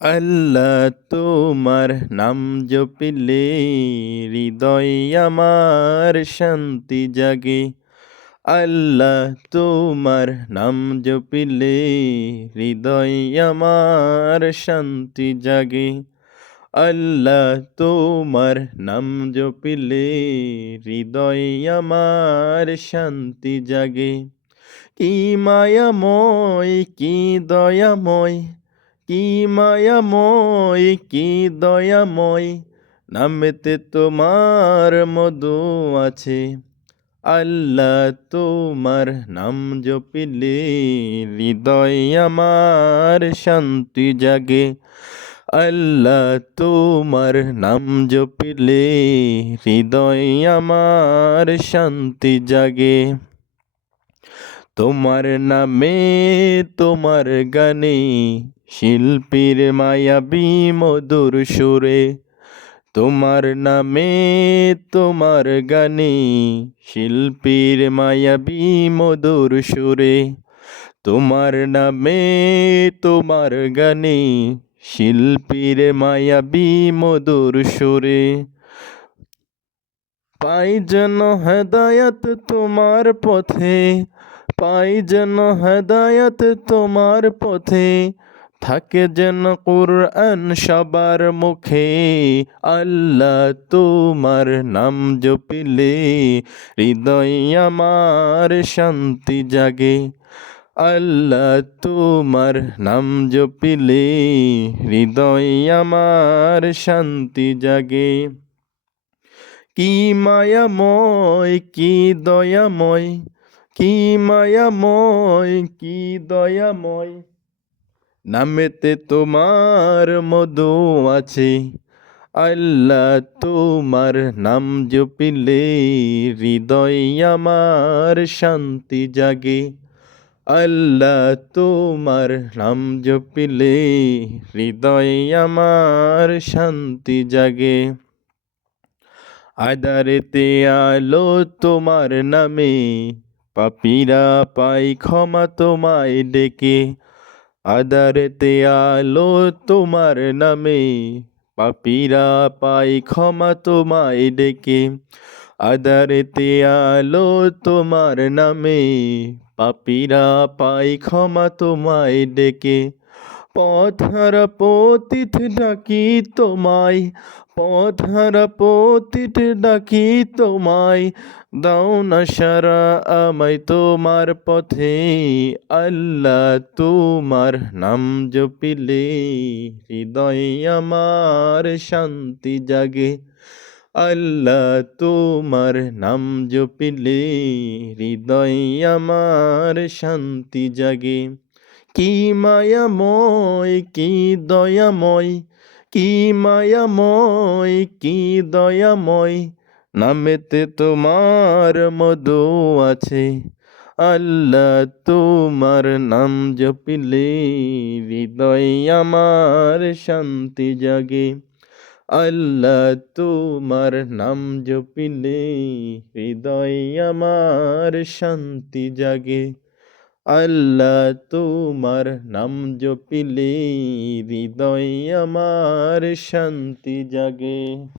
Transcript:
আল্লাহ তোমার নাম জপিলে, হৃদয় আমার শান্তি জাগে। আল্লাহ তোমার নাম জপিলে, হৃদয় আমার শান্তি জাগে। আল্লাহ তোমার নাম জপিলে, হৃদয় আমার শান্তি জাগে। কি মায়াময়, কি দয়াময় কি মায়াময়, কি দয়াময়, নামেতে তোমার মধু আছে। আল্লাহ তোমার নাম জপিলে, হৃদয় আমার শান্তি জাগে। আল্লাহ তোমার নাম জপিলে, হৃদয় আমার শান্তি জাগে। তোমার নামে তোমার গানে শিল্পীর মায়াবী মধুর সুরে, তোমার নামে তোমার গানে শিল্পীর মায়াবী মধুর সুরে, তোমার নামে তোমার গানে শিল্পীর মায়াবী মধুর সুরে। পাই যেন হেদায়ত তোমার পথে পাই যেন হেদায়ত তোমার পথে। থাকে যেন কোরআন সবার মুখে। আল্লাহ তোমার নাম জপিলে, হৃদয় আমার শান্তি জাগে। আল্লাহ তোমার নাম জপিলে, হৃদয় আমার শান্তি জাগে। কি মায়াময়, কি দয়াময় কি মায়াময়, কি দয়াময়। নামেতে তোমার মধু আছে। আল্লাহ তোমার নাম জপিলে হৃদয় আমার শান্তি জাগে। আল্লাহ তোমার নাম জপিলে হৃদয় আমার শান্তি জাগে। আদারেতে আলো তোমার নামে পাপিরা পাই ক্ষমা তোমায় ডেকে, আদারেতে আলো তোমার নামে। পাপিরা পাই ক্ষমা তোমায় ডেকে, আদারেতে আলো তোমার নামে। পাপিরা পাই ক্ষমা তোমায় ডেকে পথহারা পতিত ডাকি তোমায় পথহারা পতিত ডাকি তোমায়। দাও না সারা আমায় তোমার পথে, আল্লাহ তোমার নাম জপিলে। হৃদয় আমার শান্তি জাগে, আল্লাহ তোমার নাম জপিলে। হৃদয় আমার শান্তি জাগে। কি মায়াময়, কি দয়াময়, কি মায়াময়, কি দয়াময়, নামেতে তোমার মধু আছে। আল্লাহ তোমার নাম জপিলে হৃদয় আমার শান্তি জাগে। আল্লাহ তোমার নাম জপিলে হৃদয় আমার শান্তি জাগে। আল্লাহ তোমার নাম জপিলে হৃদয় আমার শান্তি জাগে।